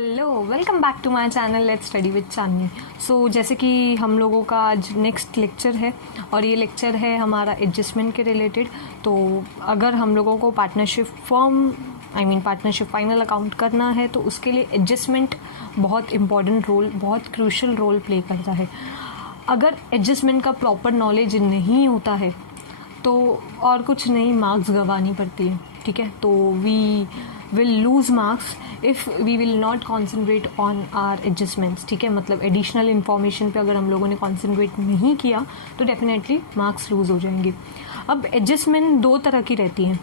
Hello, welcome back to my channel let's study with Chandni. So जैसे कि हम लोगों का आज नेक्स्ट लेक्चर है और ये लेक्चर है हमारा एडजस्टमेंट के रिलेटेड। तो अगर हम लोगों को पार्टनरशिप पार्टनरशिप फाइनल अकाउंट करना है तो उसके लिए एडजस्टमेंट बहुत इम्पॉर्टेंट रोल, बहुत क्रूशल रोल प्ले करता है। अगर एडजस्टमेंट का प्रॉपर नॉलेज नहीं होता है तो और कुछ नहीं, मार्क्स गंवानी पड़ती है। ठीक है, तो we will lose marks if we will not concentrate on our adjustments. ठीक है, मतलब एडिशनल इन्फॉर्मेशन पे अगर हम लोगों ने कॉन्सेंट्रेट नहीं किया तो डेफिनेटली मार्क्स लूज़ हो जाएंगे। अब एडजस्टमेंट दो तरह की रहती हैं,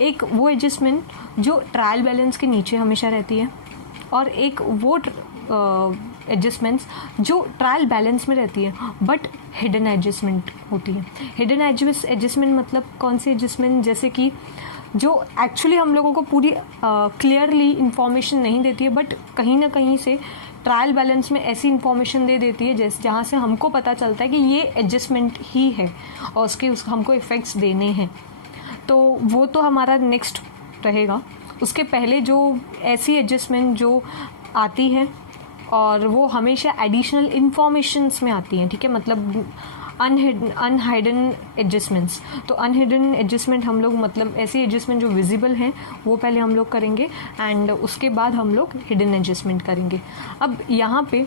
एक वो एडजस्टमेंट जो ट्रायल बैलेंस के नीचे हमेशा रहती है और एक वो एडजस्टमेंट्स जो ट्रायल बैलेंस में रहती है बट हिडन एडजस्टमेंट होती है। हिडन एडजस्टमेंट मतलब कौन सी एडजस्टमेंट, जैसे कि जो एक्चुअली हम लोगों को पूरी क्लियरली इंफॉर्मेशन नहीं देती है बट कहीं ना कहीं से ट्रायल बैलेंस में ऐसी इंफॉर्मेशन दे देती है जैसे जहाँ से हमको पता चलता है कि ये एडजस्टमेंट ही है और उसके हमको इफ़ेक्ट्स देने हैं। तो वो तो हमारा नेक्स्ट रहेगा। उसके पहले जो ऐसी एडजस्टमेंट जो आती है और वो हमेशा एडिशनल इंफॉर्मेशंस में आती हैं। ठीक है, मतलब अनहिडन एडजस्टमेंट्स। तो अनहिडन एडजस्टमेंट हम लोग मतलब ऐसी एडजस्टमेंट जो विजिबल हैं वो पहले हम लोग करेंगे एंड उसके बाद हम लोग हिडन एडजस्टमेंट करेंगे। अब यहाँ पे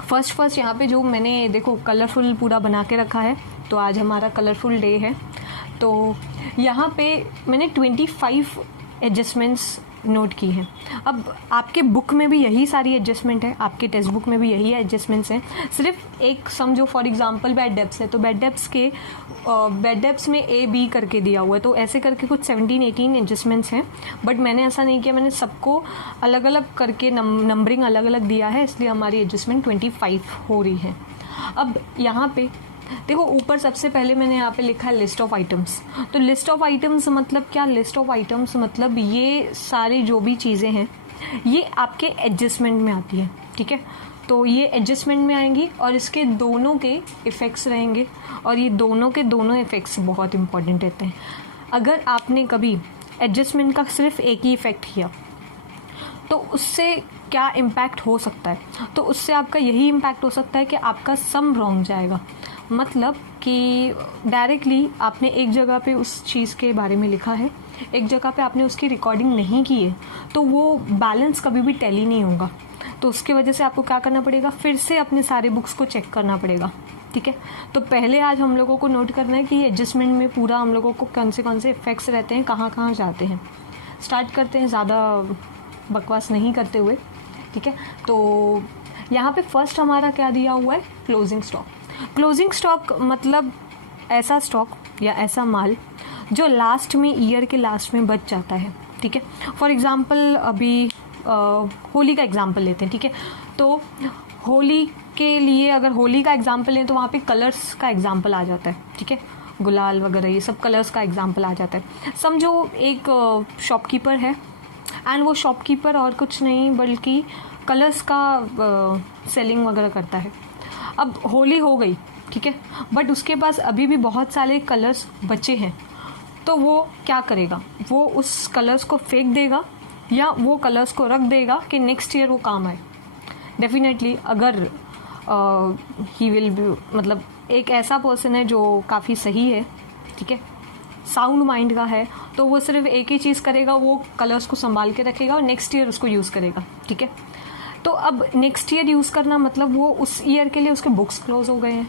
फर्स्ट यहाँ पे जो मैंने देखो कलरफुल पूरा बना के रखा है, तो आज हमारा कलरफुल डे है। तो यहाँ पे मैंने 25 एडजस्टमेंट्स नोट की है। अब आपके बुक में भी यही सारी एडजस्टमेंट है, आपके टेक्स्ट बुक में भी यही एडजस्टमेंट्स हैं। सिर्फ एक समझो फॉर एग्जांपल बैड डेब्ट्स है तो बैड डेब्ट्स में ए बी करके दिया हुआ है, तो ऐसे करके कुछ 17-18 एडजस्टमेंट्स हैं। बट मैंने ऐसा नहीं किया, मैंने सबको अलग अलग करके नंबरिंग अलग अलग दिया है, इसलिए हमारी एडजस्टमेंट 25 हो रही है। अब यहाँ पे देखो ऊपर सबसे पहले मैंने यहाँ पे लिखा है लिस्ट ऑफ आइटम्स। तो लिस्ट ऑफ आइटम्स मतलब क्या? लिस्ट ऑफ आइटम्स मतलब ये सारी जो भी चीज़ें हैं ये आपके एडजस्टमेंट में आती है। ठीक है, तो ये एडजस्टमेंट में आएंगी और इसके दोनों के इफ़ेक्ट्स रहेंगे और ये दोनों के दोनों इफ़ेक्ट्स बहुत इंपॉर्टेंट रहते हैं। अगर आपने कभी एडजस्टमेंट का सिर्फ एक ही इफ़ेक्ट किया तो उससे क्या इम्पैक्ट हो सकता है? तो उससे आपका यही इम्पैक्ट हो सकता है कि आपका सम रॉन्ग जाएगा। मतलब कि डायरेक्टली आपने एक जगह पे उस चीज़ के बारे में लिखा है, एक जगह पे आपने उसकी रिकॉर्डिंग नहीं की है, तो वो बैलेंस कभी भी टैली नहीं होगा। तो उसके वजह से आपको क्या करना पड़ेगा, फिर से अपने सारे बुक्स को चेक करना पड़ेगा। ठीक है, तो पहले आज हम लोगों को नोट करना है कि एडजस्टमेंट में पूरा हम लोगों को कौन से इफेक्ट्स रहते हैं, कहाँ कहाँ जाते हैं। स्टार्ट करते हैं ज़्यादा बकवास नहीं करते हुए। ठीक है, तो यहाँ पे फर्स्ट हमारा क्या दिया हुआ है, क्लोजिंग स्टॉक। क्लोजिंग स्टॉक मतलब ऐसा स्टॉक या ऐसा माल जो लास्ट में, ईयर के लास्ट में बच जाता है। ठीक है, फॉर एग्जांपल अभी होली का एग्जांपल लेते हैं। ठीक है, तो होली के लिए अगर होली का एग्जांपल लें तो वहाँ पे कलर्स का एग्जांपल आ जाता है। ठीक है, गुलाल वगैरह ये सब कलर्स का एग्जांपल आ जाता है। समझो एक शॉपकीपर है एंड वो शॉपकीपर और कुछ नहीं बल्कि कलर्स का सेलिंग वगैरह करता है। अब होली हो गई, ठीक है, बट उसके पास अभी भी बहुत सारे कलर्स बचे हैं, तो वो क्या करेगा, वो उस कलर्स को फेंक देगा या वो कलर्स को रख देगा कि नेक्स्ट ईयर वो काम आए। डेफिनेटली अगर ही विल बी, मतलब एक ऐसा पर्सन है जो काफ़ी सही है, ठीक है, साउंड माइंड का है, तो वो सिर्फ एक ही चीज़ करेगा, वो कलर्स को संभाल के रखेगा और नेक्स्ट ईयर उसको यूज़ करेगा। ठीक है, तो अब नेक्स्ट ईयर यूज़ करना मतलब वो उस ईयर के लिए उसके बुक्स क्लोज हो गए हैं,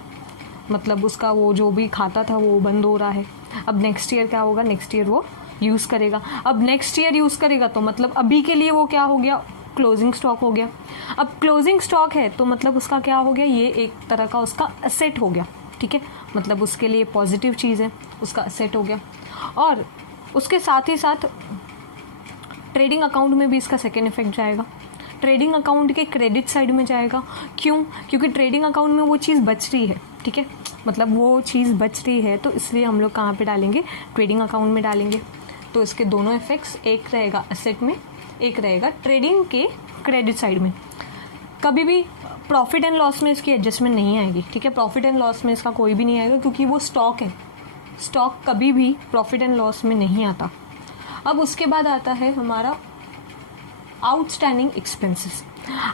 मतलब उसका वो जो भी खाता था वो बंद हो रहा है। अब नेक्स्ट ईयर क्या होगा, नेक्स्ट ईयर वो यूज़ करेगा। अब नेक्स्ट ईयर यूज़ करेगा तो मतलब अभी के लिए वो क्या हो गया, क्लोजिंग स्टॉक हो गया। अब क्लोजिंग स्टॉक है तो मतलब उसका क्या हो गया, ये एक तरह का उसका एसेट हो गया। ठीक है, मतलब उसके लिए पॉजिटिव चीज़ है, उसका एसेट हो गया। और उसके साथ ही साथ ट्रेडिंग अकाउंट में भी इसका सेकेंड इफेक्ट जाएगा, ट्रेडिंग अकाउंट के क्रेडिट साइड में जाएगा। क्यों? क्योंकि ट्रेडिंग अकाउंट में वो चीज़ बच रही है। ठीक है, मतलब वो चीज़ बच रही है तो इसलिए हम लोग कहाँ पे डालेंगे, ट्रेडिंग अकाउंट में डालेंगे। तो इसके दोनों इफेक्ट्स, एक रहेगा एसेट में, एक रहेगा ट्रेडिंग के क्रेडिट साइड में। कभी भी प्रॉफिट एंड लॉस में इसकी एडजस्टमेंट नहीं आएगी। ठीक है, प्रॉफिट एंड लॉस में इसका कोई भी नहीं आएगा क्योंकि वो स्टॉक है। स्टॉक कभी भी प्रॉफिट एंड लॉस में नहीं आता। अब उसके बाद आता है हमारा आउटस्टैंडिंग एक्सपेंसेस।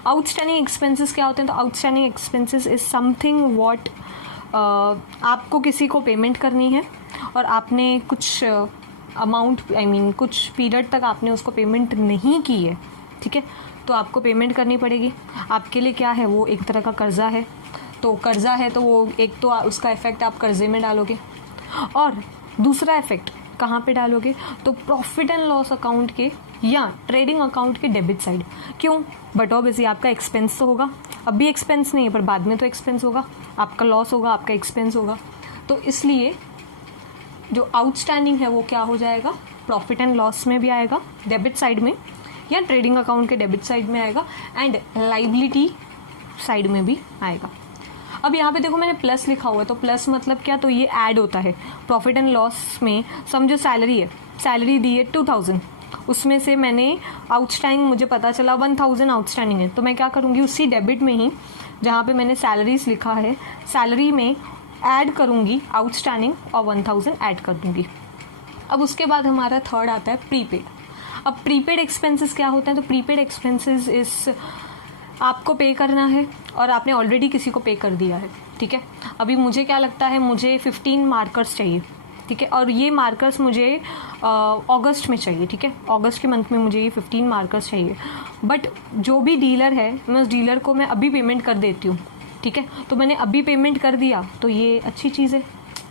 आउटस्टैंडिंग एक्सपेंसेस क्या होते हैं? तो outstanding expenses is something what आपको किसी को पेमेंट करनी है और आपने कुछ अमाउंट कुछ पीरियड तक आपने उसको पेमेंट नहीं की है, ठीक है, तो आपको पेमेंट करनी पड़ेगी। आपके लिए क्या है? वो एक तरह का कर्जा है। तो कर्जा है तो वो एक तो उसका इफेक्ट आप कर्जे में डालोगे और दूसरा इफेक्ट कहाँ पे डालोगे? तो प्रॉफिट एंड लॉस अकाउंट के या ट्रेडिंग अकाउंट के डेबिट साइड। क्यों? बट ऑब्वियसली आपका एक्सपेंस तो होगा, अब भी एक्सपेंस नहीं है पर बाद में तो एक्सपेंस होगा, आपका लॉस होगा, आपका एक्सपेंस होगा। तो इसलिए जो आउटस्टैंडिंग है वो क्या हो जाएगा? प्रॉफिट एंड लॉस में भी आएगा डेबिट साइड में, या ट्रेडिंग अकाउंट के डेबिट साइड में आएगा, एंड लाइबिलिटी साइड में भी आएगा। अब यहाँ पे देखो मैंने प्लस लिखा हुआ है, तो प्लस मतलब क्या? तो ये ऐड होता है प्रॉफिट एंड लॉस में। समझो सैलरी है, सैलरी दी है 2000, उसमें से मैंने आउटस्टैंडिंग मुझे पता चला 1000 आउटस्टैंडिंग है, तो मैं क्या करूँगी? उसी डेबिट में ही जहाँ पे मैंने सैलरीज लिखा है, सैलरी में ऐड करूँगी आउटस्टैंडिंग और 1000 ऐड कर दूँगी। अब उसके बाद हमारा थर्ड आता है प्रीपेड। अब प्रीपेड एक्सपेंसेस क्या होते हैं? तो प्रीपेड एक्सपेंसेस इस आपको पे करना है और आपने ऑलरेडी किसी को पे कर दिया है, ठीक है। अभी मुझे क्या लगता है, मुझे 15 मार्कर्स चाहिए, ठीक है, और ये मार्कर्स मुझे अगस्त में चाहिए, ठीक है, अगस्त के मंथ में मुझे ये 15 मार्कर्स चाहिए। बट जो भी डीलर है, मैं उस डीलर को मैं अभी पेमेंट कर देती हूँ, ठीक है, तो मैंने अभी पेमेंट कर दिया तो ये अच्छी चीज़ है,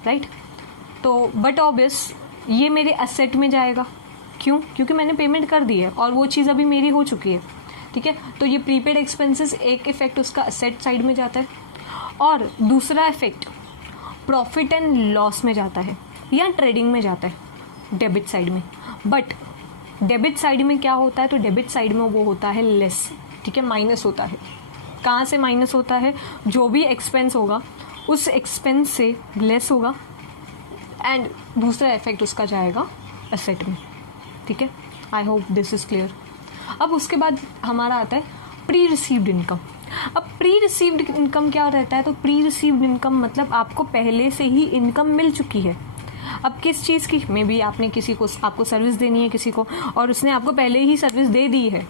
राइट। तो बट ऑब्वियस ये मेरे एसेट में जाएगा, क्यों? क्योंकि मैंने पेमेंट कर दी है और वो चीज़ अभी मेरी हो चुकी है, ठीक है। तो ये प्रीपेड एक्सपेंसेस एक इफेक्ट उसका एसेट साइड में जाता है और दूसरा इफेक्ट प्रॉफिट एंड लॉस में जाता है या ट्रेडिंग में जाता है डेबिट साइड में। बट डेबिट साइड में क्या होता है? तो डेबिट साइड में वो होता है लेस, ठीक है, माइनस होता है। कहाँ से माइनस होता है? जो भी एक्सपेंस होगा उस एक्सपेंस से लेस होगा एंड दूसरा इफेक्ट उसका जाएगा एसेट में, ठीक है। I hope this is clear. अब उसके बाद हमारा आता है प्री रिसीव्ड इनकम। अब प्री रिसीव्ड इनकम क्या रहता है? तो प्री रिसीव्ड इनकम मतलब आपको पहले से ही इनकम मिल चुकी है। अब किस चीज़ की? मे बी आपने किसी को, आपको सर्विस देनी है किसी को और उसने आपको पहले ही सर्विस दे दी है,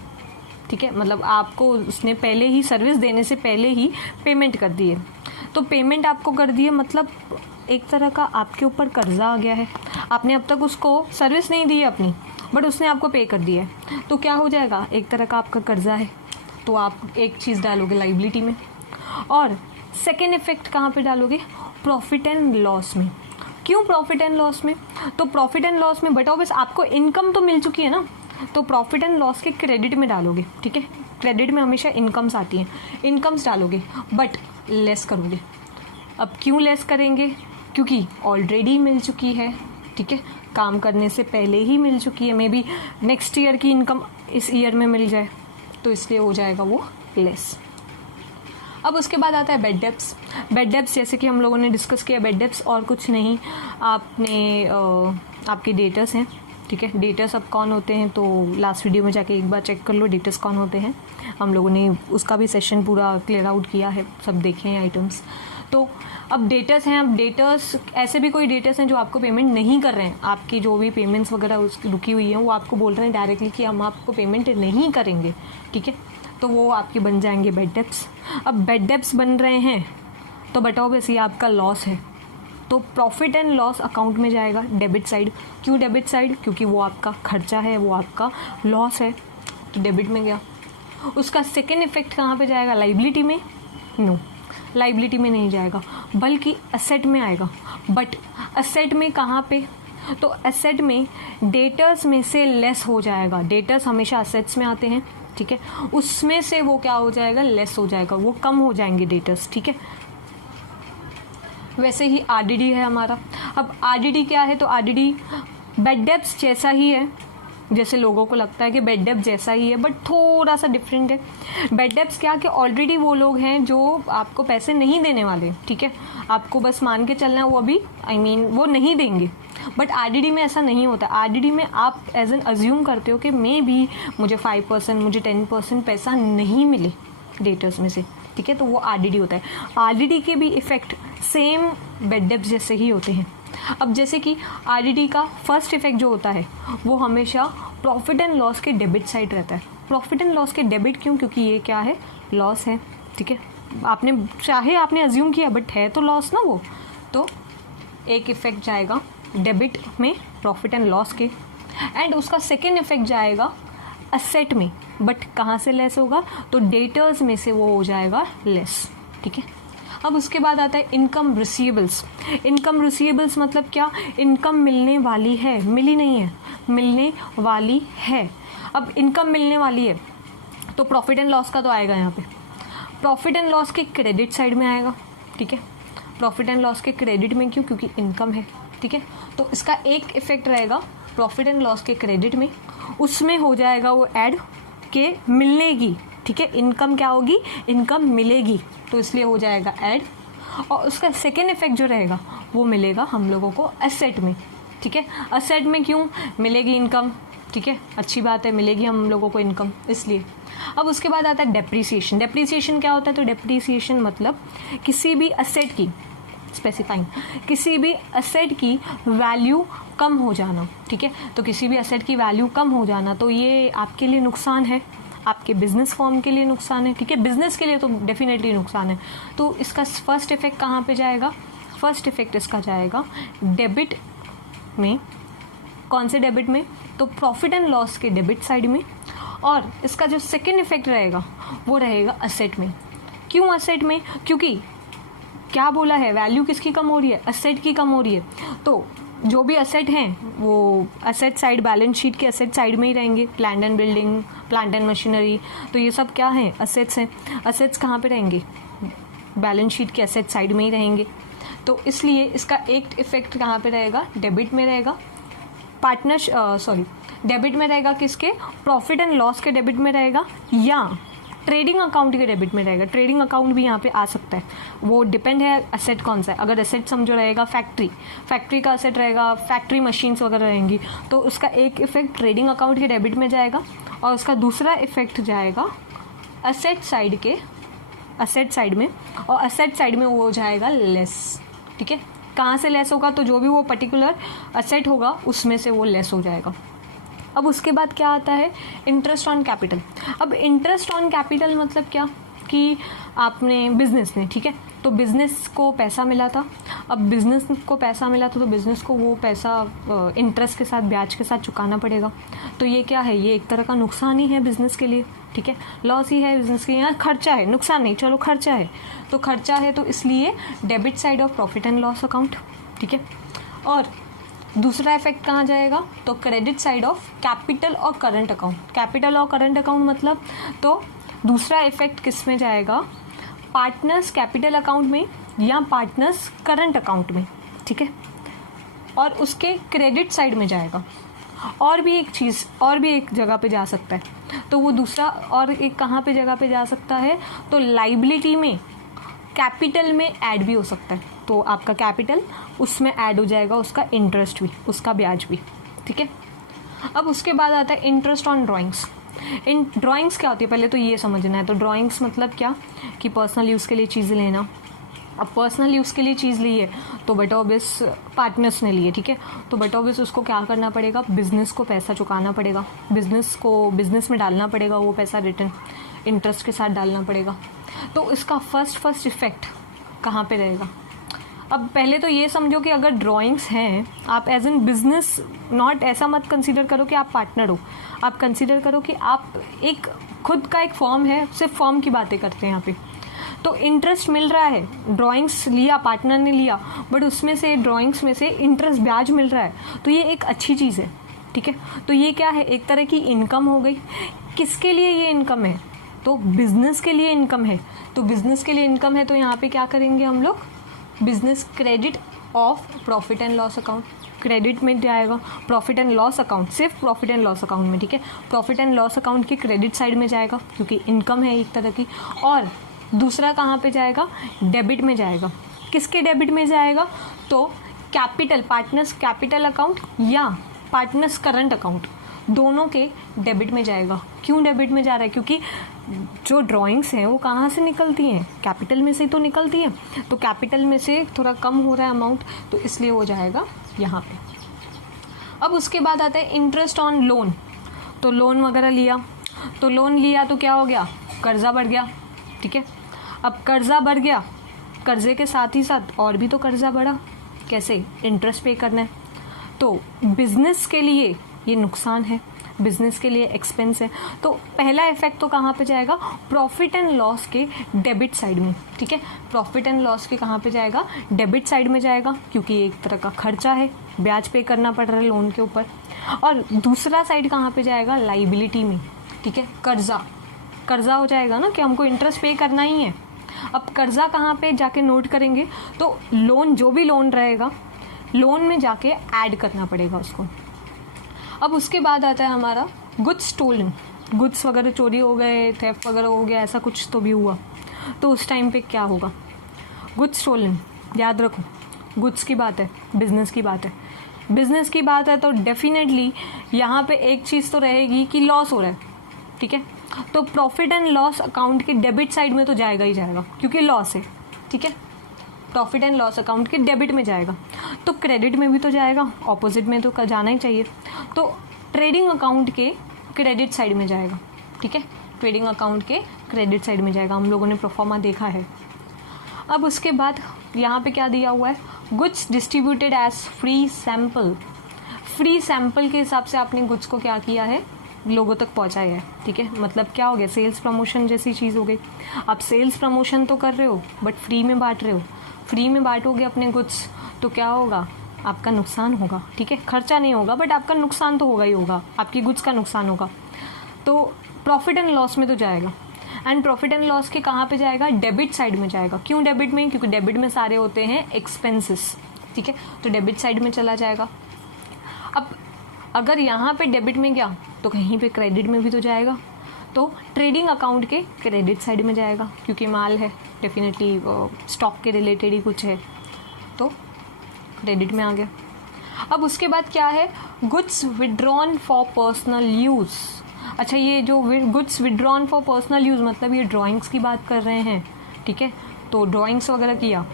ठीक है, मतलब आपको उसने पहले ही सर्विस देने से पहले ही पेमेंट कर दी है। तो पेमेंट आपको कर दी है मतलब एक तरह का आपके ऊपर कर्जा आ गया है। आपने अब तक उसको सर्विस नहीं दी है अपनी, बट उसने आपको पे कर दिया है, तो क्या हो जाएगा? एक तरह का आपका कर्जा है, तो आप एक चीज़ डालोगे लाइबिलिटी में। और सेकेंड इफेक्ट कहाँ पे डालोगे? प्रॉफिट एंड लॉस में। क्यों प्रॉफिट एंड लॉस में? तो प्रॉफिट एंड लॉस में बट ऑब्वियस आपको इनकम तो मिल चुकी है ना, तो प्रॉफिट एंड लॉस के क्रेडिट में डालोगे, ठीक है। क्रेडिट में हमेशा इनकम्स आती हैं, इनकम्स डालोगे बट लेस करोगे। अब क्यों लेस करेंगे? क्योंकि ऑलरेडी मिल चुकी है, ठीक है, काम करने से पहले ही मिल चुकी है। मे बी नेक्स्ट ईयर की इनकम इस ईयर में मिल जाए, तो इसलिए हो जाएगा वो लेस। अब उसके बाद आता है बेड डेब्ट्स। बेड डेब्ट्स जैसे कि हम लोगों ने डिस्कस किया, बेड डेब्ट्स और कुछ नहीं, आपके डेटर्स हैं, ठीक है। डेटर्स अब कौन होते हैं? तो लास्ट वीडियो में जाके एक बार चेक कर लो डेटर्स कौन होते हैं। हम लोगों ने उसका भी सेशन पूरा क्लियर आउट किया है, सब देखे हैं आइटम्स। तो अब डेटर्स हैं। अब डेटर्स ऐसे भी कोई डेटर्स हैं जो आपको पेमेंट नहीं कर रहे हैं, आपकी जो भी पेमेंट्स वगैरह उसकी रुकी हुई हैं वो आपको बोल रहे हैं डायरेक्टली कि हम आपको पेमेंट नहीं करेंगे, ठीक है, तो वो आपके बन जाएंगे बेड डेब्ट्स। अब बेड डेब्ट्स बन रहे हैं तो बट ऑब्वियसली आपका लॉस है, तो प्रॉफिट एंड लॉस अकाउंट में जाएगा डेबिट साइड। क्यों डेबिट साइड? क्योंकि वो आपका खर्चा है, वो आपका लॉस है, तो डेबिट में गया। उसका सेकेंड इफेक्ट कहाँ पे जाएगा? लाइबिलिटी में? नो, लाइबिलिटी में नहीं जाएगा, बल्कि एसेट में आएगा। बट एसेट में कहाँ पे? तो एसेट में डेटर्स में से लेस हो जाएगा। डेटर्स हमेशा एसेट्स में आते हैं, ठीक है, उसमें से वो क्या हो जाएगा? लेस हो जाएगा, वो कम हो जाएंगे डेटर्स, ठीक है। वैसे ही आरडीडी है हमारा। अब आरडीडी क्या है? तो आरडीडी बेड डेब्ट्स जैसा ही है, जैसे लोगों को लगता है कि बेड डेब्ट जैसा ही है, बट थोड़ा सा डिफरेंट है। बेड डेब्ट्स क्या कि ऑलरेडी वो लोग हैं जो आपको पैसे नहीं देने वाले, ठीक है, आपको बस मान के चलना है वो अभी वो नहीं देंगे। बट आरडीडी में ऐसा नहीं होता। आरडीडी में आप एज एन अज्यूम करते हो कि मे बी मुझे 5%, मुझे 10% पैसा नहीं मिले डेटर्स में से, ठीक है, तो वो आरडीडी होता है। आरडीडी के भी इफेक्ट सेम बेड डेब्ट्स जैसे ही होते हैं। अब जैसे कि आरडीडी का फर्स्ट इफेक्ट जो होता है वो हमेशा प्रॉफिट एंड लॉस के डेबिट साइड रहता है, प्रॉफिट एंड लॉस के डेबिट क्यों, क्योंकि ये क्या है, लॉस है, ठीक है। आपने अज्यूम किया बट है तो लॉस ना वो, तो एक इफेक्ट जाएगा डेबिट में प्रॉफिट एंड लॉस के, एंड उसका सेकेंड इफेक्ट जाएगा असेट में, बट कहाँ से लेस होगा, तो डेटर्स में से वो हो जाएगा लेस, ठीक है। अब उसके बाद आता है इनकम रिसीवेबल्स। इनकम रिसीवेबल्स मतलब क्या, इनकम मिलने वाली है, मिली नहीं है, मिलने वाली है। अब इनकम मिलने वाली है तो प्रॉफिट एंड लॉस का तो आएगा यहाँ पे, प्रॉफिट एंड लॉस के क्रेडिट साइड में आएगा, ठीक है। प्रॉफिट एंड लॉस के क्रेडिट में क्यों, क्योंकि इनकम है, ठीक है। तो इसका एक इफेक्ट रहेगा प्रॉफिट एंड लॉस के क्रेडिट में, उसमें हो जाएगा वो ऐड के मिलने की, ठीक है। इनकम क्या होगी, इनकम मिलेगी, तो इसलिए हो जाएगा ऐड। और उसका सेकेंड इफेक्ट जो रहेगा वो मिलेगा हम लोगों को एसेट में, ठीक है। एसेट में क्यों मिलेगी इनकम, ठीक है, अच्छी बात है, मिलेगी हम लोगों को इनकम, इसलिए। अब उसके बाद आता है डेप्रीसिएशन। डेप्रीसिएशन क्या होता है, तो डेप्रीसिएशन मतलब किसी भी एसेट की, स्पेसिफाइंग, किसी भी एसेट की वैल्यू कम हो जाना, ठीक है। तो किसी भी एसेट की वैल्यू कम हो जाना तो ये आपके लिए नुकसान है, आपके बिजनेस फॉर्म के लिए नुकसान है, ठीक है। बिजनेस के लिए तो डेफिनेटली नुकसान है। तो इसका फर्स्ट इफेक्ट कहाँ पे जाएगा, फर्स्ट इफेक्ट इसका जाएगा डेबिट में। कौन से डेबिट में, तो प्रॉफिट एंड लॉस के डेबिट साइड में। और इसका जो सेकेंड इफेक्ट रहेगा वो रहेगा असेट में। क्यों असेट में, क्योंकि क्या बोला है, वैल्यू किसकी कम हो रही है, असेट की कम हो रही है। तो जो भी असेट हैं वो असेट साइड, बैलेंस शीट के असेट साइड में ही रहेंगे, plant and building, plant and machinery, तो ये सब क्या है, असेट्स हैं। असेट्स कहाँ पे रहेंगे, बैलेंस शीट के असेट साइड में ही रहेंगे। तो इसलिए इसका एक इफेक्ट कहाँ पे रहेगा, डेबिट में रहेगा, डेबिट में रहेगा किसके, प्रॉफिट एंड लॉस के डेबिट में रहेगा, या ट्रेडिंग अकाउंट के डेबिट में रहेगा। ट्रेडिंग अकाउंट भी यहाँ पे आ सकता है, वो डिपेंड है असेट कौन सा है। अगर असेट समझो रहेगा फैक्ट्री का असेट रहेगा, फैक्ट्री मशीन्स वगैरह रहेंगी, तो उसका एक इफेक्ट ट्रेडिंग अकाउंट के डेबिट में जाएगा, और उसका दूसरा इफेक्ट जाएगा असेट साइड में, और असेट साइड में वो हो जाएगा लेस, ठीक है। कहाँ से लेस होगा, तो जो भी वो पर्टिकुलर असेट होगा उसमें से वो लेस हो जाएगा। अब उसके बाद क्या आता है, इंटरेस्ट ऑन कैपिटल। अब इंटरेस्ट ऑन कैपिटल मतलब क्या, कि आपने बिजनेस ने, ठीक है, तो बिजनेस को पैसा मिला था। अब बिजनेस को पैसा मिला था तो बिजनेस को वो पैसा इंटरेस्ट के साथ, ब्याज के साथ चुकाना पड़ेगा। तो ये क्या है, ये एक तरह का नुकसान ही है बिजनेस के लिए, ठीक है, लॉस ही है बिजनेस के लिए। यहाँ खर्चा है, नुकसान नहीं, चलो खर्चा है, तो खर्चा है, तो इसलिए debit side of profit and loss account, ठीक है। और दूसरा इफेक्ट कहाँ जाएगा, तो क्रेडिट साइड ऑफ कैपिटल और करंट अकाउंट। कैपिटल और करंट अकाउंट मतलब, तो दूसरा इफेक्ट किस में जाएगा, पार्टनर्स कैपिटल अकाउंट में या पार्टनर्स करंट अकाउंट में, ठीक है, और उसके क्रेडिट साइड में जाएगा। और भी एक जगह पे जा सकता है, तो वो दूसरा और एक कहाँ पे जगह पे जा सकता है, तो लाइबिलिटी में कैपिटल में ऐड भी हो सकता है। तो आपका कैपिटल, उसमें ऐड हो जाएगा उसका इंटरेस्ट भी, उसका ब्याज भी, ठीक है। अब उसके बाद आता है interest on drawings. In drawings क्या होती है, पहले तो ये समझना है। तो ड्राइंग्स मतलब क्या, कि पर्सनल यूज़ के लिए चीज़ लेना। अब पर्सनल यूज़ के लिए चीज़ ली है तो बट ऑब्वियस पार्टनर्स ने लिए, ठीक है, तो बट ऑब्वियस उसको क्या करना पड़ेगा, बिजनेस को पैसा चुकाना पड़ेगा, बिजनेस में डालना पड़ेगा, वो पैसा रिटर्न इंटरेस्ट के साथ डालना पड़ेगा। तो इसका फर्स्ट इफेक्ट कहाँ पे रहेगा। अब पहले तो ये समझो कि अगर ड्राइंग्स हैं, आप एज एन बिजनेस, नॉट ऐसा मत कंसीडर करो कि आप पार्टनर हो, आप कंसीडर करो कि आप एक खुद का एक फॉर्म है, सिर्फ फॉर्म की बातें करते हैं यहाँ पे। तो इंटरेस्ट मिल रहा है, ड्राइंग्स लिया, पार्टनर ने लिया, बट उसमें से ड्राइंग्स में से इंटरेस्ट ब्याज मिल रहा है, तो ये एक अच्छी चीज़ है, ठीक है। तो ये क्या है, एक तरह की इनकम हो गई। किसके लिए ये इनकम है, तो बिजनेस के लिए इनकम है। तो बिजनेस के लिए इनकम है, तो यहाँ पे क्या करेंगे हम लोग, business credit of profit and loss account, credit में जाएगा प्रॉफिट एंड लॉस अकाउंट, सिर्फ प्रॉफिट एंड लॉस अकाउंट में, ठीक है। प्रॉफिट एंड लॉस अकाउंट की क्रेडिट साइड में जाएगा, क्योंकि इनकम है एक तरह की। और दूसरा कहाँ पे जाएगा, डेबिट में जाएगा। किसके डेबिट में जाएगा, तो कैपिटल, पार्टनर्स कैपिटल अकाउंट या पार्टनर्स करंट अकाउंट, दोनों के डेबिट में जाएगा। क्यों डेबिट में जा रहा है, क्योंकि जो ड्राइंग्स हैं वो कहाँ से निकलती हैं, कैपिटल में से तो निकलती है, तो कैपिटल में से थोड़ा कम हो रहा है अमाउंट, तो इसलिए वो जाएगा यहाँ पे। अब उसके बाद आता है इंटरेस्ट ऑन लोन। तो लोन वगैरह लिया, तो लोन लिया तो क्या हो गया, कर्जा बढ़ गया, ठीक है। अब कर्जा बढ़ गया, कर्जे के साथ ही साथ और भी तो कर्जा बढ़ा, कैसे, इंटरेस्ट पे करना है। तो बिजनेस के लिए ये नुकसान है, बिजनेस के लिए एक्सपेंस है। तो पहला इफेक्ट तो कहाँ पे जाएगा, प्रॉफिट एंड लॉस के डेबिट साइड में, ठीक है। प्रॉफिट एंड लॉस के कहाँ पे जाएगा, डेबिट साइड में जाएगा, क्योंकि एक तरह का खर्चा है, ब्याज पे करना पड़ रहा है लोन के ऊपर। और दूसरा साइड कहाँ पे जाएगा, लाइबिलिटी में, ठीक है। कर्जा हो जाएगा ना कि हमको इंटरेस्ट पे करना ही है। अब कर्जा कहाँ पे जाके नोट करेंगे, तो लोन, जो भी लोन रहेगा, लोन में जाके ऐड करना पड़ेगा उसको। अब उसके बाद आता है हमारा गुड्स स्टोलन, गुड्स वगैरह चोरी हो गए, थेफ्ट वगैरह हो गया, ऐसा कुछ तो भी हुआ, तो उस टाइम पे क्या होगा, गुड्स स्टोलन, याद रखो गुड्स की बात है, बिजनेस की बात है। बिजनेस की बात है तो डेफिनेटली यहाँ पे एक चीज़ तो रहेगी कि लॉस हो रहा है, ठीक है। तो प्रॉफिट एंड लॉस अकाउंट के डेबिट साइड में तो जाएगा ही जाएगा, क्योंकि लॉस है, ठीक है। प्रॉफिट एंड लॉस अकाउंट के डेबिट में जाएगा, तो क्रेडिट में भी तो जाएगा, ऑपोजिट में तो जाना ही चाहिए। तो ट्रेडिंग अकाउंट के क्रेडिट साइड में जाएगा, ठीक है। ट्रेडिंग अकाउंट के क्रेडिट साइड में जाएगा, हम लोगों ने प्रोफॉर्मा देखा है। अब उसके बाद यहाँ पे क्या दिया हुआ है, goods distributed as free sample. Free sample के हिसाब से आपने गुड्स को क्या किया है, लोगों तक पहुँचाया है, ठीक है। मतलब क्या हो गया, सेल्स प्रमोशन जैसी चीज़ हो गई। आप सेल्स प्रमोशन तो कर रहे हो बट फ्री में बांट रहे हो, फ्री में बांटोगे अपने गुड्स तो क्या होगा, आपका नुकसान होगा, ठीक है। खर्चा नहीं होगा बट आपका नुकसान तो होगा ही होगा, आपकी गुड्स का नुकसान होगा। तो प्रॉफिट एंड लॉस में तो जाएगा, एंड प्रॉफिट एंड लॉस के कहाँ पे जाएगा, डेबिट साइड में जाएगा। क्यों डेबिट में, क्योंकि डेबिट में सारे होते हैं एक्सपेंसेस, ठीक है, तो डेबिट साइड में चला जाएगा। अब अगर यहाँ पे डेबिट में गया तो कहीं पे क्रेडिट में भी तो जाएगा, तो ट्रेडिंग अकाउंट के क्रेडिट साइड में जाएगा, क्योंकि माल है, डेफिनेटली स्टॉक के रिलेटेड ही कुछ है, तो क्रेडिट में आ गया। अब उसके बाद क्या है, goods withdrawn for personal use. अच्छा, ये जो goods withdrawn for personal use मतलब ये ड्राइंग्स की बात कर रहे हैं, ठीक है। तो ड्राइंग्स वगैरह किया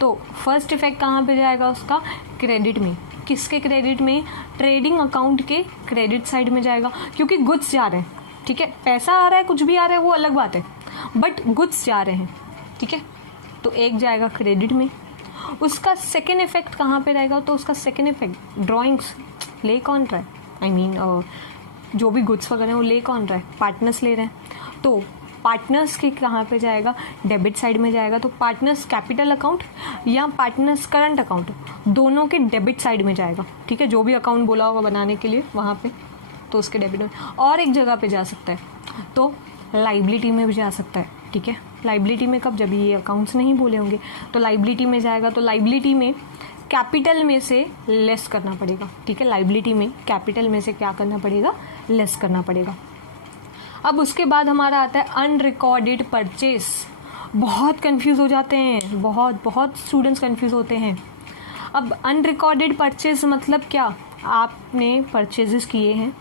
तो फर्स्ट इफेक्ट कहाँ पे जाएगा उसका, क्रेडिट में। किसके क्रेडिट में, ट्रेडिंग अकाउंट के क्रेडिट साइड में जाएगा, क्योंकि गुड्स जा रहे हैं, ठीक है। पैसा आ रहा है, कुछ भी आ रहा है वो अलग बात है, बट गुड्स जा रहे हैं, ठीक है। तो एक जाएगा क्रेडिट में। उसका सेकेंड इफेक्ट कहाँ पे रहेगा, तो उसका सेकेंड इफेक्ट, ड्राइंग्स ले कौन रहा है, आई मीन जो भी गुड्स वगैरह हैं वो ले कौन रहा है, पार्टनर्स ले रहे हैं। तो पार्टनर्स के कहाँ पे जाएगा, डेबिट साइड में जाएगा। तो पार्टनर्स कैपिटल अकाउंट या पार्टनर्स करंट अकाउंट, दोनों के डेबिट साइड में जाएगा, ठीक है। जो भी अकाउंट बोला होगा बनाने के लिए वहाँ पे, तो उसके डेबिट में। और एक जगह पे जा सकता है, तो लाइबिलिटी में भी जा सकता है, ठीक है। लाइबिलिटी में कब, जब ये अकाउंट्स नहीं बोले होंगे, तो लाइबिलिटी में जाएगा। तो लाइबिलिटी में कैपिटल में से लेस करना पड़ेगा, ठीक है। लाइबिलिटी में कैपिटल में से क्या करना पड़ेगा, लेस करना पड़ेगा। अब उसके बाद हमारा आता है अनरिकॉर्डेड परचेस। बहुत कंफ्यूज हो जाते हैं, बहुत स्टूडेंट्स कंफ्यूज होते हैं। अब अनरिकॉर्डेड परचेस मतलब क्या, आपने परचेजेस किए हैं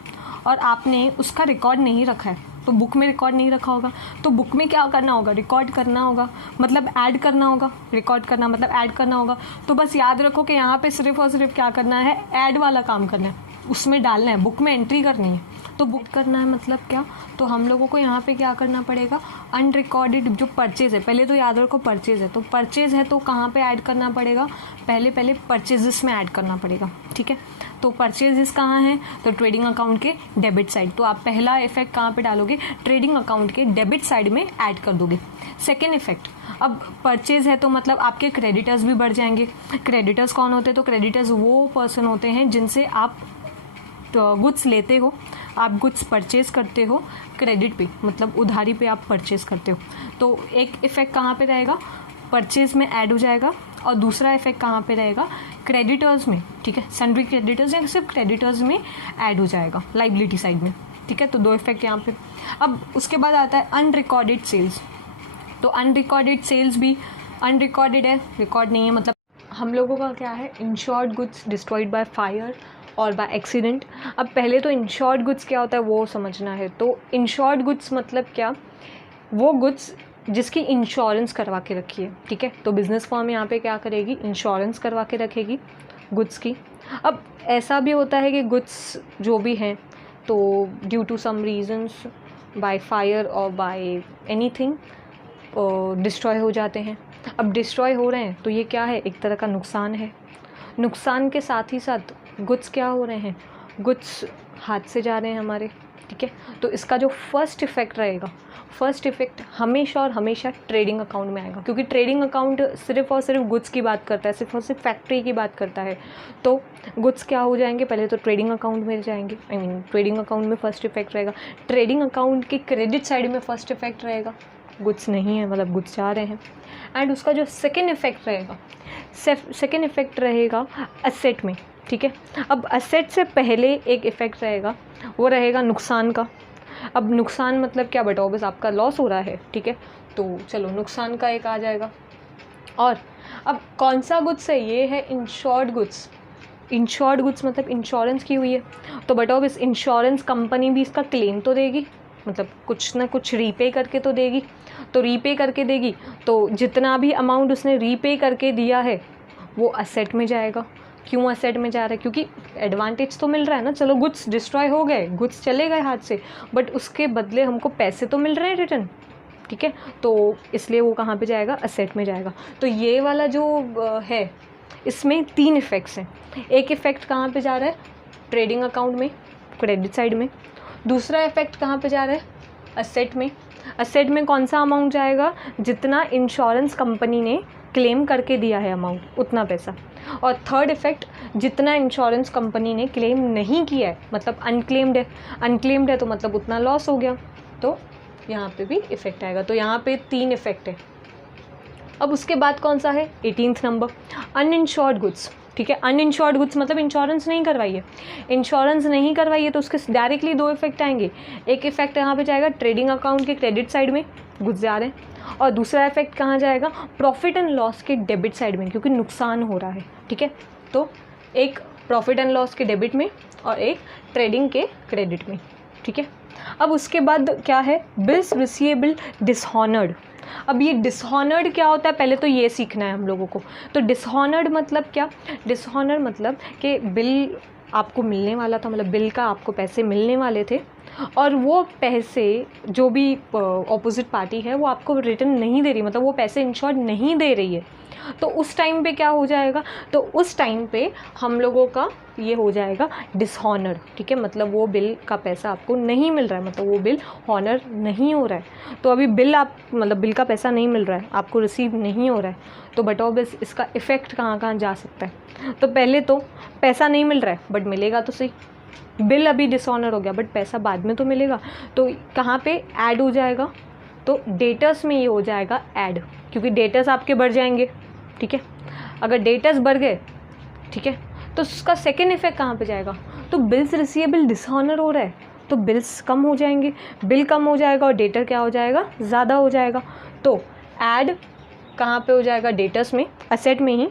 और आपने उसका रिकॉर्ड नहीं रखा है, तो बुक में रिकॉर्ड नहीं रखा होगा, तो बुक में क्या करना होगा, रिकॉर्ड करना होगा, मतलब ऐड करना होगा। रिकॉर्ड करना मतलब ऐड करना होगा। तो बस याद रखो कि यहाँ पे सिर्फ और सिर्फ क्या करना है, ऐड वाला काम करना है, उसमें डालना है, बुक में एंट्री करनी है। तो बुक करना है मतलब क्या, तो हम लोगों को यहाँ पे क्या करना पड़ेगा, अनरिकॉर्डेड जो परचेज है, पहले तो याद रखो परचेज है, तो परचेज है तो कहाँ पे ऐड करना पड़ेगा, पहले परचेजेस में ऐड करना पड़ेगा, ठीक है। तो परचेजेस कहाँ हैं, तो ट्रेडिंग अकाउंट के डेबिट साइड। तो आप पहला इफेक्ट कहाँ पे डालोगे, ट्रेडिंग अकाउंट के डेबिट साइड में ऐड कर दोगे। सेकेंड इफेक्ट, अब परचेज है तो मतलब आपके क्रेडिटर्स भी बढ़ जाएंगे। क्रेडिटर्स कौन होते हैं, तो क्रेडिटर्स वो पर्सन होते हैं जिनसे आप गुड्स लेते हो, आप गुड्स परचेज करते हो क्रेडिट पे, मतलब उधारी पे आप परचेज करते हो। तो एक इफेक्ट कहाँ पे रहेगा, परचेज में ऐड हो जाएगा, और दूसरा इफेक्ट कहाँ पे रहेगा, क्रेडिटर्स में, ठीक है। सन्ड्री क्रेडिटर्स या सिर्फ क्रेडिटर्स में ऐड हो जाएगा, लाइबिलिटी साइड में, ठीक है। तो दो इफेक्ट यहाँ पे। अब उसके बाद आता है अनरिकॉर्डेड सेल्स। तो अनरिकॉर्डेड सेल्स भी अनरिकॉर्डेड है, रिकॉर्ड नहीं है, मतलब हम लोगों का क्या है, insured goods destroyed by fire और बाय एक्सीडेंट। अब पहले तो इंश्योर्ड गुड्स क्या होता है वो समझना है। तो इंश्योर्ड गुड्स मतलब क्या, वो गुड्स जिसकी इंश्योरेंस करवा के रखी है, ठीक है। तो बिजनेस फर्म यहाँ पे क्या करेगी, इंश्योरेंस करवा के रखेगी गुड्स की। अब ऐसा भी होता है कि गुड्स जो भी हैं तो due to some reasons by fire और बाय एनीथिंग डिस्ट्रॉय हो जाते हैं। अब डिस्ट्रॉय हो रहे हैं तो ये क्या है, एक तरह का नुकसान है। नुकसान के साथ ही साथ गुड्स क्या हो रहे हैं, गुड्स हाथ से जा रहे हैं हमारे, ठीक है। तो इसका जो फर्स्ट इफ़ेक्ट रहेगा, फर्स्ट इफ़ेक्ट हमेशा और हमेशा ट्रेडिंग अकाउंट में आएगा, क्योंकि ट्रेडिंग अकाउंट सिर्फ और सिर्फ गुड्स की बात करता है, सिर्फ और सिर्फ फैक्ट्री की बात करता है। तो गुड्स क्या हो जाएंगे, पहले तो ट्रेडिंग अकाउंट में जाएंगे, ट्रेडिंग अकाउंट में फर्स्ट इफ़ेक्ट रहेगा। ट्रेडिंग अकाउंट के क्रेडिट साइड में फर्स्ट इफ़ेक्ट रहेगा, गुड्स नहीं है मतलब गुड्स जा रहे हैं। एंड उसका जो सेकेंड इफ़ेक्ट रहेगा, सेकेंड इफ़ेक्ट रहेगा असेट में, ठीक है। अब असेट से पहले एक इफ़ेक्ट रहेगा, वो रहेगा नुकसान का। अब नुकसान मतलब क्या बताओ, बस आपका लॉस हो रहा है, ठीक है। तो चलो नुकसान का एक आ जाएगा। और अब कौन सा गुड्स है, ये है इंश्योर्ड गुड्स। इंश्योर्ड गुड्स मतलब इंश्योरेंस की हुई है, तो बताओ इस इंश्योरेंस कंपनी भी इसका क्लेम तो देगी, मतलब कुछ ना कुछ रीपे करके तो देगी। तो रीपे करके देगी तो जितना भी अमाउंट उसने रीपे करके दिया है वो असेट में जाएगा। क्यों असेट में जा रहा है, क्योंकि एडवांटेज तो मिल रहा है ना। चलो गुड्स डिस्ट्रॉय हो गए, गुड्स चले गए हाथ से, बट उसके बदले हमको पैसे तो मिल रहे हैं रिटर्न, ठीक है। तो इसलिए वो कहाँ पे जाएगा, असेट में जाएगा। तो ये वाला जो है इसमें 3 इफ़ेक्ट्स हैं। एक इफ़ेक्ट कहाँ पे जा रहा है, ट्रेडिंग अकाउंट में, क्रेडिट साइड में। दूसरा इफ़ेक्ट कहाँ पे जा रहा है, असेट में। असेट में कौन सा अमाउंट जाएगा, जितना इंश्योरेंस कंपनी ने क्लेम करके दिया है अमाउंट, उतना पैसा। और थर्ड इफ़ेक्ट, जितना इंश्योरेंस कंपनी ने क्लेम नहीं किया है, मतलब अनक्लेम्ड है, अनक्लेम्ड है तो मतलब उतना लॉस हो गया, तो यहाँ पे भी इफ़ेक्ट आएगा। तो यहाँ पे 3 इफ़ेक्ट है। अब उसके बाद कौन सा है, 18th नंबर, अनइंश्योर्ड गुड्स, ठीक है। अनइंश्योर्ड गुड्स मतलब इंश्योरेंस नहीं करवाई है, इंश्योरेंस नहीं करवाई है तो उसके डायरेक्टली 2 इफ़ेक्ट आएंगे। एक इफ़ेक्ट यहाँ पे जाएगा ट्रेडिंग अकाउंट के क्रेडिट साइड में, गुड्स जा रहे हैं। और दूसरा इफेक्ट कहाँ जाएगा, प्रॉफिट एंड लॉस के डेबिट साइड में, क्योंकि नुकसान हो रहा है, ठीक है। तो एक प्रॉफिट एंड लॉस के डेबिट में और एक ट्रेडिंग के क्रेडिट में, ठीक है। अब उसके बाद क्या है, बिल्स रिसीवेबल डिसऑनर्ड। अब ये डिसऑनर्ड क्या होता है, पहले तो ये सीखना है हम लोगों को। तो डिसऑनर्ड मतलब क्या, डिसऑनर्ड मतलब कि बिल आपको मिलने वाला था, मतलब बिल का आपको पैसे मिलने वाले थे और वो पैसे जो भी ऑपोजिट पार्टी है वो आपको रिटर्न नहीं दे रही, मतलब वो पैसे इंश्योर्ड नहीं दे रही है। तो उस टाइम पे क्या हो जाएगा, तो उस टाइम पे हम लोगों का ये हो जाएगा डिसऑनर, ठीक है। मतलब वो बिल का पैसा आपको नहीं मिल रहा है, मतलब वो बिल ऑनर नहीं हो रहा है। तो अभी बिल आप मतलब बिल का पैसा नहीं मिल रहा है, आपको रिसीव नहीं हो रहा है, तो बताओ बस इसका इफ़ेक्ट कहाँ कहाँ जा सकता है। तो पहले तो पैसा नहीं मिल रहा है बट मिलेगा तो सही, बिल अभी डिसऑनर हो गया बट पैसा बाद में तो मिलेगा। तो कहाँ पे ऐड हो जाएगा, तो डेटर्स में ये हो जाएगा ऐड, क्योंकि डेटर्स आपके बढ़ जाएंगे, ठीक है। अगर डेटर्स बढ़ गए, ठीक है, तो उसका सेकेंड इफेक्ट कहाँ पे जाएगा, तो बिल्स रिसीवेबल डिसऑनर हो रहा है तो बिल्स कम हो जाएंगे, बिल कम हो जाएगा और डेटर क्या हो जाएगा, ज़्यादा हो जाएगा। तो ऐड कहाँ पे हो जाएगा, डेटर्स में, असेट में ही,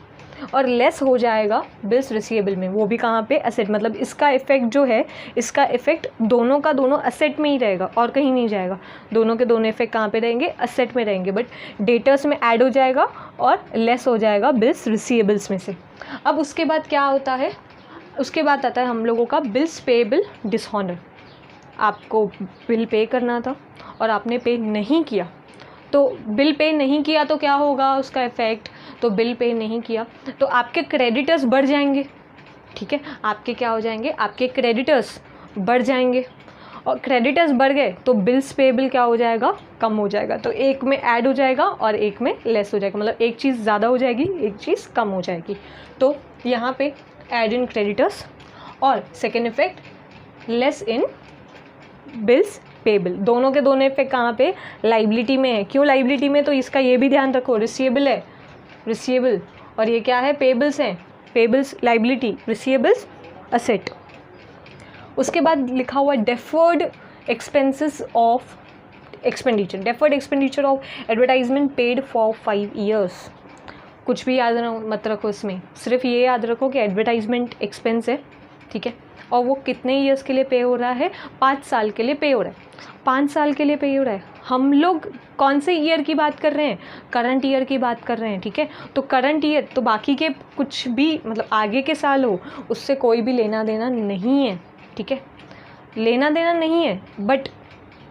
और लेस हो जाएगा बिल्स रिसीवेबल में, वो भी कहाँ पे, असेट। मतलब इसका इफेक्ट जो है, इसका इफेक्ट दोनों का दोनों असेट में ही रहेगा और कहीं नहीं जाएगा। दोनों के दोनों इफेक्ट कहाँ पे रहेंगे, असेट में रहेंगे, बट डेटर्स में ऐड हो जाएगा और लेस हो जाएगा बिल्स रिसीवेबल्स में से। अब उसके बाद क्या होता है, उसके बाद आता है हम लोगों का बिल्स पेएबल डिसऑनर। आपको बिल पे करना था और आपने पे नहीं किया, तो बिल पे नहीं किया तो क्या होगा उसका इफ़ेक्ट, तो बिल पे नहीं किया तो आपके क्रेडिटर्स बढ़ जाएंगे, ठीक है। आपके क्या हो जाएंगे, आपके क्रेडिटर्स बढ़ जाएंगे, और क्रेडिटर्स बढ़ गए तो बिल्स पेएबल क्या हो जाएगा, कम हो जाएगा। तो एक में ऐड हो जाएगा और एक में लेस हो जाएगा, मतलब एक चीज़ ज़्यादा हो जाएगी, एक चीज़ कम हो जाएगी। तो यहाँ पे ऐड इन क्रेडिटर्स और second effect less in bills payable. दोनों के दोनों इफेक्ट कहाँ पे, लाइबिलिटी में है। क्यों लाइबिलिटी में, तो इसका ये भी ध्यान रखो, रिसीवेबल है, रिसीवेबल, और ये क्या है, पेएबल्स हैं, पेएबल्स लाइबिलिटी, रिसीवेबल्स असेट। उसके बाद लिखा हुआ deferred expenses of expenditure, deferred expenditure of advertisement paid for 5 years। कुछ भी याद मत रखो इसमें, सिर्फ ये याद रखो कि एडवर्टाइजमेंट एक्सपेंस है, ठीक है, और वो कितने ईयर्स के लिए पे हो रहा है, 5 साल के लिए पे हो रहा है, 5 साल के लिए पे हो रहा है। हम लोग कौन से ईयर की बात कर रहे हैं, करंट ईयर की बात कर रहे हैं, ठीक है। तो करंट ईयर, तो बाकी के कुछ भी मतलब आगे के साल हो उससे कोई भी लेना देना नहीं है, ठीक है, लेना देना नहीं है, बट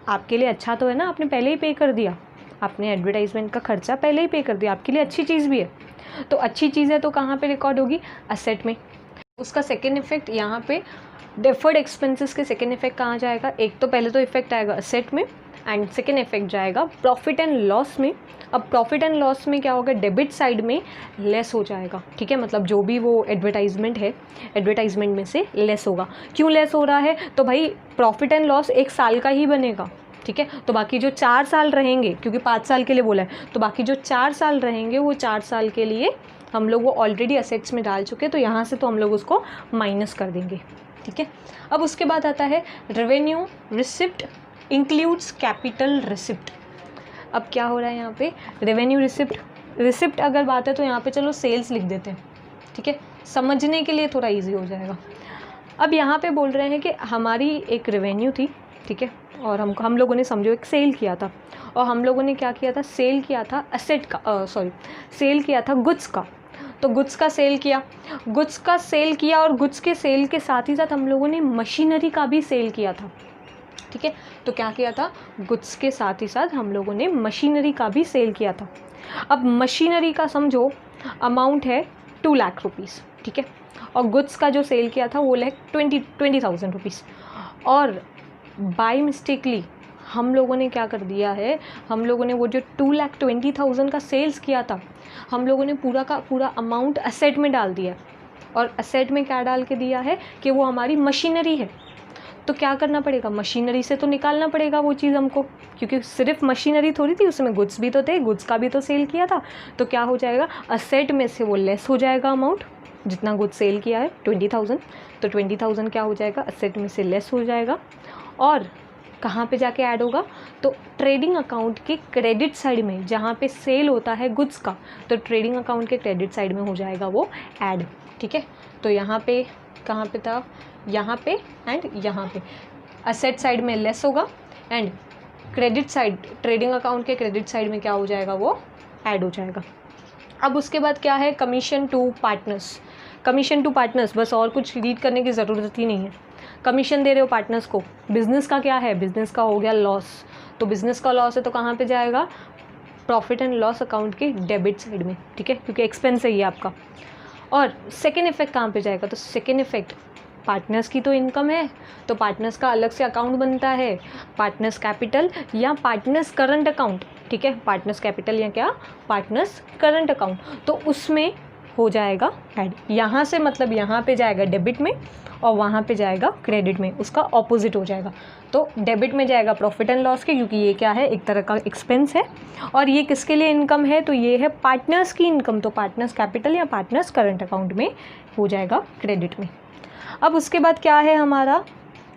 आपके लिए अच्छा तो है ना, आपने पहले ही पे कर दिया, आपने एडवर्टाइजमेंट का खर्चा पहले ही पे कर दिया, आपके लिए अच्छी चीज़ भी है। तो अच्छी चीज़ है तो कहाँ पे रिकॉर्ड होगी, असेट में। उसका सेकेंड इफेक्ट यहाँ पे डेफर्ड एक्सपेंसेस के सेकेंड इफेक्ट कहाँ जाएगा, एक तो पहले तो इफेक्ट आएगा असेट में एंड सेकेंड इफेक्ट जाएगा प्रॉफिट एंड लॉस में। अब प्रॉफिट एंड लॉस में क्या होगा, डेबिट साइड में लेस हो जाएगा, ठीक है, मतलब जो भी वो एडवर्टाइजमेंट है एडवर्टाइजमेंट में से लेस होगा। क्यों लेस हो रहा है, तो भाई प्रॉफिट एंड लॉस 1 साल का ही बनेगा, ठीक है, तो बाकी जो 4 साल रहेंगे, क्योंकि 5 साल के लिए बोला है, तो बाकी जो 4 साल रहेंगे वो 4 साल के लिए हम लोग वो ऑलरेडी असेट्स में डाल चुके, तो यहाँ से तो हम लोग उसको माइनस कर देंगे, ठीक है। अब उसके बाद आता है revenue receipt includes capital receipt. अब क्या हो रहा है यहाँ पे, रेवेन्यू रिसिप्ट अगर बात है तो यहाँ पे चलो सेल्स लिख देते हैं, ठीक है, समझने के लिए थोड़ा इजी हो जाएगा। अब यहाँ पे बोल रहे हैं कि हमारी एक रेवेन्यू थी, ठीक है, और हम लोगों ने समझो एक सेल किया था, और हम लोगों ने क्या किया था, सेल किया था असेट का, सेल किया था गुड्स का। तो गुड्स का सेल किया और गुड्स के सेल के साथ ही साथ हम लोगों ने मशीनरी का भी सेल किया था, ठीक है। तो क्या किया था, गुड्स के साथ ही साथ हम लोगों ने मशीनरी का भी सेल किया था। अब मशीनरी का समझो अमाउंट है 2 लाख रुपीज़, ठीक है, और गुड्स का जो सेल किया था वो 20,000 रुपीज़। और बाय मिस्टेकली हम लोगों ने क्या कर दिया है, हम लोगों ने वो जो 2,20,000 का सेल्स किया था, हम लोगों ने पूरा का पूरा अमाउंट असेट में डाल दिया। और असेट में क्या डाल के दिया है कि वो हमारी मशीनरी है। तो क्या करना पड़ेगा, मशीनरी से तो निकालना पड़ेगा वो चीज़ हमको, क्योंकि सिर्फ मशीनरी थोड़ी थी, उसमें गुड्स भी तो थे, गुड्स का भी तो सेल किया था। तो क्या हो जाएगा, असेट में से वो लेस हो जाएगा अमाउंट, जितना गुड्स सेल किया है 20,000, तो 20,000 क्या हो जाएगा, असेट में से लेस हो जाएगा। और कहाँ पे जाके ऐड होगा, तो ट्रेडिंग अकाउंट के क्रेडिट साइड में, जहाँ पे सेल होता है गुड्स का, तो ट्रेडिंग अकाउंट के क्रेडिट साइड में हो जाएगा वो ऐड, ठीक है। तो यहाँ पे कहाँ पे था, यहाँ पे एंड यहाँ पे असेट साइड में लेस होगा and credit side, trading account के क्रेडिट साइड में क्या हो जाएगा, वो ऐड हो जाएगा। अब उसके बाद क्या है, commission to partners. Commission to partners, बस और कुछ रीड करने की ज़रूरत ही नहीं है। कमीशन दे रहे हो पार्टनर्स को, बिजनेस का क्या है, बिजनेस का हो गया लॉस, तो बिजनेस का लॉस है तो कहाँ पे जाएगा, प्रॉफिट एंड लॉस अकाउंट के डेबिट साइड में, ठीक है, क्योंकि एक्सपेंस है ये आपका। और सेकेंड इफेक्ट कहाँ पे जाएगा, तो सेकेंड इफेक्ट पार्टनर्स की तो इनकम है, तो पार्टनर्स का अलग से अकाउंट बनता है, पार्टनर्स कैपिटल या पार्टनर्स करंट अकाउंट, ठीक है, पार्टनर्स कैपिटल या क्या, पार्टनर्स करंट अकाउंट, तो उसमें हो जाएगा ऐड। यहाँ से मतलब यहाँ पे जाएगा डेबिट में और वहाँ पे जाएगा क्रेडिट में, उसका ऑपोजिट हो जाएगा। तो डेबिट में जाएगा प्रॉफिट एंड लॉस के, क्योंकि ये क्या है, एक तरह का एक्सपेंस है, और ये किसके लिए इनकम है, तो ये है पार्टनर्स की इनकम, तो पार्टनर्स कैपिटल या पार्टनर्स करंट अकाउंट में हो जाएगा क्रेडिट में। अब उसके बाद क्या है हमारा,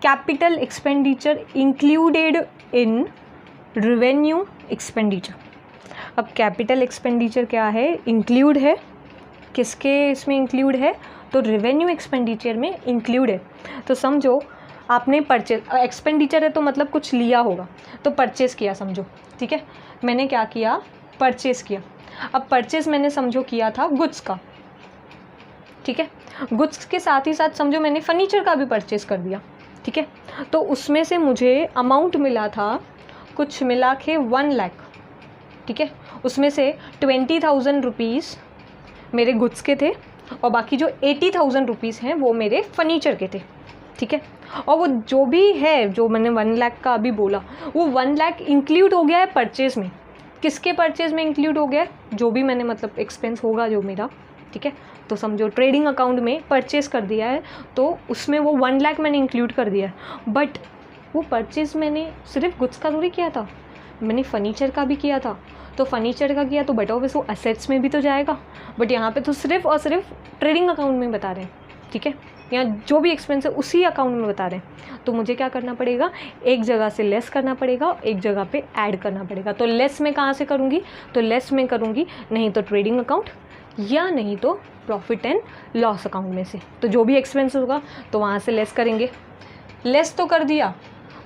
capital expenditure included in revenue expenditure. अब कैपिटल एक्सपेंडिचर क्या है, इंक्लूड है, किसके इसमें इंक्लूड है, तो रेवेन्यू एक्सपेंडिचर में इंक्लूड है। तो समझो आपने परचेज, एक्सपेंडिचर है तो मतलब कुछ लिया होगा, तो परचेज़ किया समझो, ठीक है, मैंने क्या किया, परचेज़ किया। अब परचेज़ मैंने समझो किया था गुड्स का, ठीक है, गुड्स के साथ ही साथ समझो मैंने फर्नीचर का भी परचेज़ कर दिया, ठीक है, तो उसमें से मुझे अमाउंट मिला था, कुछ मिला के 1 लाख, ठीक है, उसमें से 20,000 रुपीज़ मेरे गुड्स के थे और बाकी जो 80,000 रुपीज़ हैं वो मेरे फर्नीचर के थे, ठीक है। और वो जो भी है, जो मैंने 1 लाख का अभी बोला, वो 1 लाख इंक्लूड हो गया है परचेज़ में। किसके परचेज़ में इंक्लूड हो गया है, जो भी मैंने मतलब एक्सपेंस होगा जो मेरा, ठीक है, तो समझो ट्रेडिंग अकाउंट में परचेज़ कर दिया है, तो उसमें वो 1 लाख मैंने इंक्लूड कर दिया है। बट वो परचेज़ मैंने सिर्फ गुड्स का थोड़ी किया था, मैंने फर्नीचर का भी किया था, तो फर्नीचर का किया तो बेटा ऑब्वियस वो असेट्स में भी तो जाएगा, बट यहाँ पे तो सिर्फ और सिर्फ ट्रेडिंग अकाउंट में बता रहे हैं, ठीक है, यहाँ जो भी एक्सपेंस है उसी अकाउंट में बता रहे हैं। तो मुझे क्या करना पड़ेगा, एक जगह से लेस करना पड़ेगा और एक जगह पे ऐड करना पड़ेगा। तो लेस में कहाँ से करूँगी, तो लेस में करूँगी नहीं तो ट्रेडिंग अकाउंट या नहीं तो प्रॉफिट एंड लॉस अकाउंट में से, तो जो भी एक्सपेंस होगा तो वहाँ से लेस करेंगे। लेस तो कर दिया,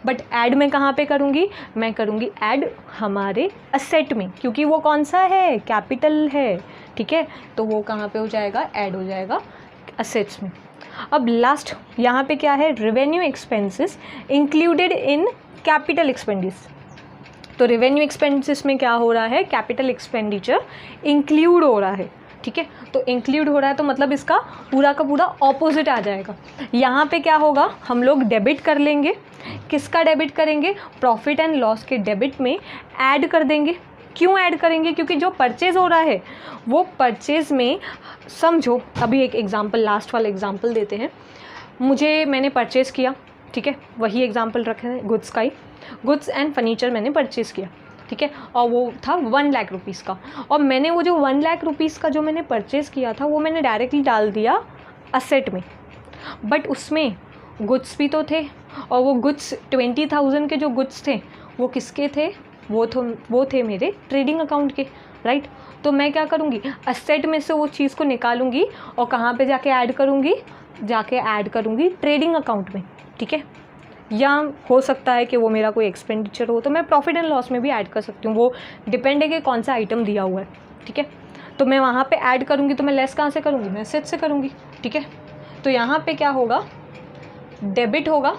बट ऐड में कहाँ पे करूँगी, मैं करूँगी ऐड हमारे असेट में, क्योंकि वो कौन सा है, कैपिटल है, ठीक है, तो वो कहाँ पे हो जाएगा, ऐड हो जाएगा असेट्स में। अब लास्ट यहाँ पे क्या है, revenue expenses included in capital expenditure. तो रेवेन्यू एक्सपेंसेस में क्या हो रहा है, कैपिटल एक्सपेंडिचर इंक्लूड हो रहा है, ठीक है। तो इंक्लूड हो रहा है तो मतलब इसका पूरा का पूरा ऑपोजिट आ जाएगा। यहाँ पे क्या होगा, हम लोग डेबिट कर लेंगे, किसका डेबिट करेंगे, प्रॉफिट एंड लॉस के डेबिट में ऐड कर देंगे। क्यों ऐड करेंगे, क्योंकि जो परचेज़ हो रहा है वो परचेज़ में, समझो अभी एक एग्जांपल, लास्ट वाला एग्जांपल देते हैं। मैंने परचेज़ किया, ठीक है, वही एग्जांपल रखे हैं गुड्स का ही, गुड्स एंड फर्नीचर मैंने परचेज़ किया, ठीक है, और वो था 1 लाख रुपीज़ का। और मैंने वो जो 1 लाख रुपीज़ का जो मैंने परचेज़ किया था वो मैंने डायरेक्टली डाल दिया असेट में, बट उसमें गुड्स भी तो थे, और वो गुड्स 20,000 के जो गुड्स थे वो किसके थे, वो थे मेरे ट्रेडिंग अकाउंट के, राइट। तो मैं क्या करूँगी, असेट में से वो चीज़ को निकालूंगी और कहाँ पे जाके ऐड करूँगी, ट्रेडिंग अकाउंट में, ठीक है। या हो सकता है कि वो मेरा कोई एक्सपेंडिचर हो तो मैं प्रॉफिट एंड लॉस में भी ऐड कर सकती हूँ, वो डिपेंड है कि कौन सा आइटम दिया हुआ है, ठीक है। तो मैं वहाँ पे ऐड करूँगी तो मैं लेस कहाँ से करूँगी, मैं असेट से करूँगी, ठीक है। तो यहाँ पे क्या होगा, डेबिट होगा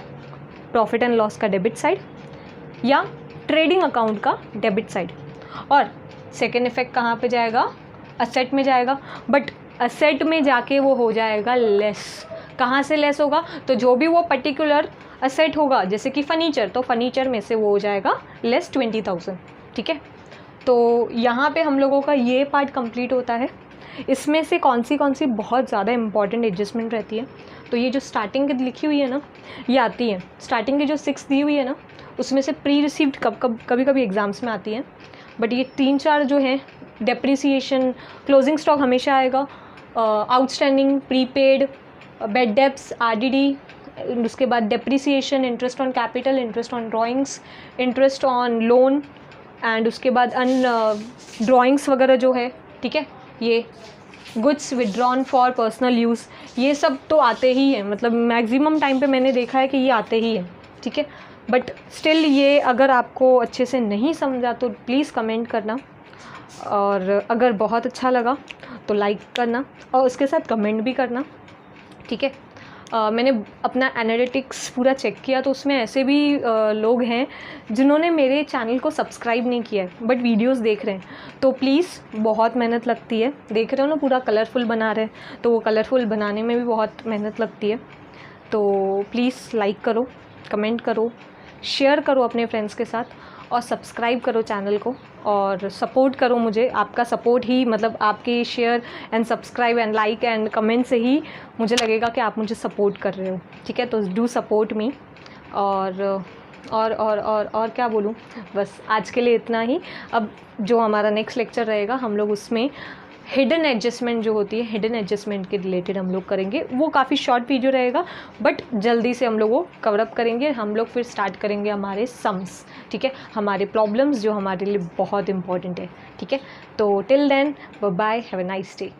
प्रॉफिट एंड लॉस का डेबिट साइड या ट्रेडिंग अकाउंट का डेबिट साइड, और सेकेंड इफेक्ट कहाँ पे जाएगा, असेट में जाएगा, बट असेट में जाके वो हो जाएगा लेस। कहाँ से लेस होगा, तो जो भी वो पर्टिकुलर असेट होगा, जैसे कि फर्नीचर, तो फर्नीचर में से वो हो जाएगा लेस 20,000, ठीक है। तो यहाँ पे हम लोगों का ये पार्ट कंप्लीट होता है। इसमें से कौन सी बहुत ज़्यादा इंपॉर्टेंट एडजस्टमेंट रहती है, तो ये जो स्टार्टिंग की लिखी हुई है ना, ये आती है, स्टार्टिंग की जो 6 दी हुई है ना, उसमें से प्री रिसीव्ड कभी एग्ज़ाम्स में आती है, बट ये 3-4 जो हैं, डेप्रिसिएशन, क्लोजिंग स्टॉक हमेशा आएगा, outstanding, prepaid, bad debts, RDD, उसके बाद depreciation, interest on capital, interest on drawings, interest on loan, and उसके बाद ड्राइंग्स वगैरह जो है, ठीक है, ये goods withdrawn for personal use, ये सब तो आते ही हैं, मतलब मैक्सिमम टाइम पे मैंने देखा है कि ये आते ही हैं, ठीक है। बट स्टिल ये अगर आपको अच्छे से नहीं समझा तो प्लीज़ कमेंट करना, और अगर बहुत अच्छा लगा तो लाइक करना और उसके साथ कमेंट भी करना, ठीक है। मैंने अपना एनालिटिक्स पूरा चेक किया तो उसमें ऐसे भी लोग हैं जिन्होंने मेरे चैनल को सब्सक्राइब नहीं किया है बट वीडियोस देख रहे हैं, तो प्लीज़ बहुत मेहनत लगती है, देख रहे हो ना पूरा कलरफुल बना रहे हैं, तो वो कलरफुल बनाने में भी बहुत मेहनत लगती है। तो प्लीज़ लाइक करो, कमेंट करो, शेयर करो अपने फ्रेंड्स के साथ, और सब्सक्राइब करो चैनल को और सपोर्ट करो मुझे। आपका सपोर्ट ही, मतलब आपके share and subscribe and like and comment से ही मुझे लगेगा कि आप मुझे सपोर्ट कर रहे हो, ठीक है। तो डू सपोर्ट मी, और क्या बोलूँ, बस आज के लिए इतना ही। अब जो हमारा नेक्स्ट लेक्चर रहेगा हम लोग उसमें हिडन एडजस्टमेंट जो होती है, हिडन एडजस्टमेंट के रिलेटेड हम लोग करेंगे। वो काफ़ी शॉर्ट वीडियो रहेगा बट जल्दी से हम लोग वो कवर अप करेंगे। हम लोग फिर स्टार्ट करेंगे हमारे सम्स, ठीक है, हमारे प्रॉब्लम्स जो हमारे लिए बहुत इंपॉर्टेंट है, ठीक है। तो till then bye bye, have a nice day.